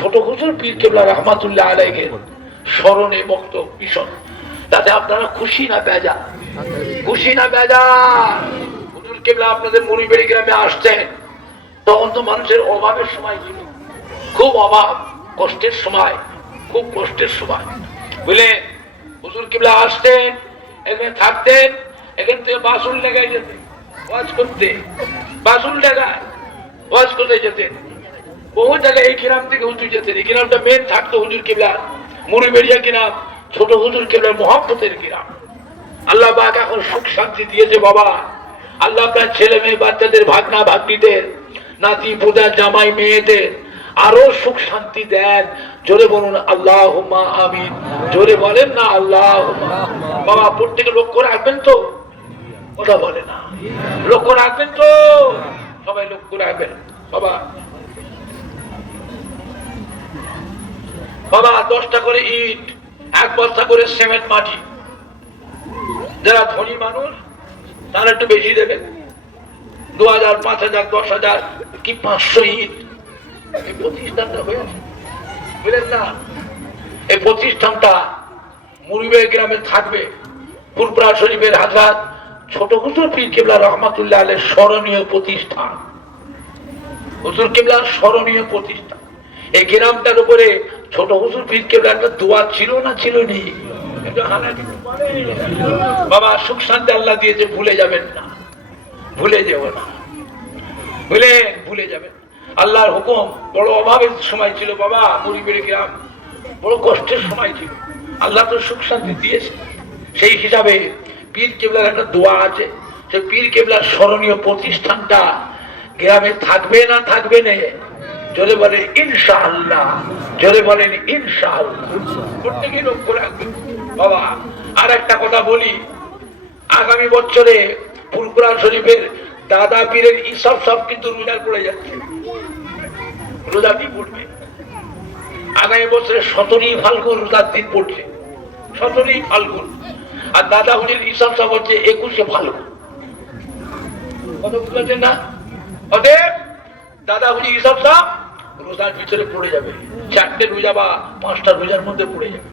ছোট হুজুর পীর কেবলা রহমাতুল্লাহ আলাইকে স্মরণে বক্ত ভীষণ। তাতে আপনারা খুশি না বেজা খুশি না বেজা হুজুর কেবলা আপনাদের মরিবেড়ি গ্রামে আসতেন তখন তো মানুষের অভাবের সময় ছিল। খুব অভাব, কষ্টের সময়, খুব কষ্টের সময়। বুঝলে হুজুর কেবলা আসতেন, এখানে থাকতেন, এখান থেকে বাসুল লেগায় যেতেন, ওয়াজ করতে বাসুল লেগায় ওয়াজ করতে যেতেন। বহু জায়গায় এই গ্রাম থেকে হুজুর যেতেন এই গ্রামটা মেন থাকতো হুজুর কেবলা মুড়িবেড়িয়া গ্রাম, ছোট হুজুর কেবলার মহাব্বতের গ্রাম। আল্লাহ পাক এখন সুখ শান্তি দিয়েছে বাবা। আল্লাহ আপনার ছেলে মেয়ে, বাচ্চাদের ভাগনা ভাগ্নিদের, নাতি পূজা জামাই মেয়েদের আরও সুখ শান্তি দেন। জোরে বলুন আল্লাহ আমিন। জোরে বলেন না আল্লাহ বাবা, প্রত্যেকে লক্ষ্য রাখবেন তো। ওটা বলে না। লক্ষ্য রাখবেন তো। সবাই লক্ষ্য রাখবেন। বাবা বাবা, দশটা করে ইট, এক বস্তা করে সিমেন্ট মাটি। যারা ধনী মানুষ, তারা একটু বেশি দেবেন। দু হাজার, পাঁচ হাজার, দশ হাজার, কি পাঁচশো ইট? এই প্রতিষ্ঠানটা হয়ে বুঝলেন না? এই প্রতিষ্ঠানটা মুরিবে গ্রামে থাকবে। ফুলপুরা শরীফের হাজরাত, ছোট হুজুর পীর কেবলা রহমাতুল্লাহ আলের স্মরণীয় প্রতিষ্ঠান। হুজুর কেবলার স্মরণীয় প্রতিষ্ঠান। এই গ্রামটার উপরে ছোট হুজুর পীর একটা দোয়া ছিল না ছিল নি। বাবা, সুখ শান্তি আল্লাহ দিয়েছে, ভুলে যাবেন না। ভুলে যাব না। ভুলে ভুলে যাবেন আল্লাহর হুকুম, বড় অভাবের সময় ছিল বাবা, গরিবের গ্রাম, বড় কষ্টের সময় ছিল। আল্লাহ তো সুখ শান্তি দিয়েছে। সেই হিসাবে পীর কেবলার একটা দোয়া আছে। সে পীর কেবলার স্মরণীয় প্রতিষ্ঠানটা গ্রামে থাকবে না থাকবে না? জোরে বলেন ইনশা আল্লাহ জোরে বলেন ইনশা আল্লাহ লক্ষ্য রাখবেন বাবা আর একটা কথা বলি। আগামী বছরে ফুলপুরা শরীফের দাদা পীরের ইসব সব কিন্তু রোজার পড়ে যাচ্ছে। রোজা দিন পড়বে। আগামী বছরে সতেরোই ফাল্গুন রোজার দিন পড়ছে। সতেরোই ফাল্গুন। আর দাদা হুজুর ইসব সব হচ্ছে একুশে ফাল্গুন। কত বুঝলেন না? অতএব দাদা হুজি হিসাব সাহ রোজার ভিতরে পড়ে যাবে। চারটে রোজা বা পাঁচটা রোজার মধ্যে পড়ে যাবে।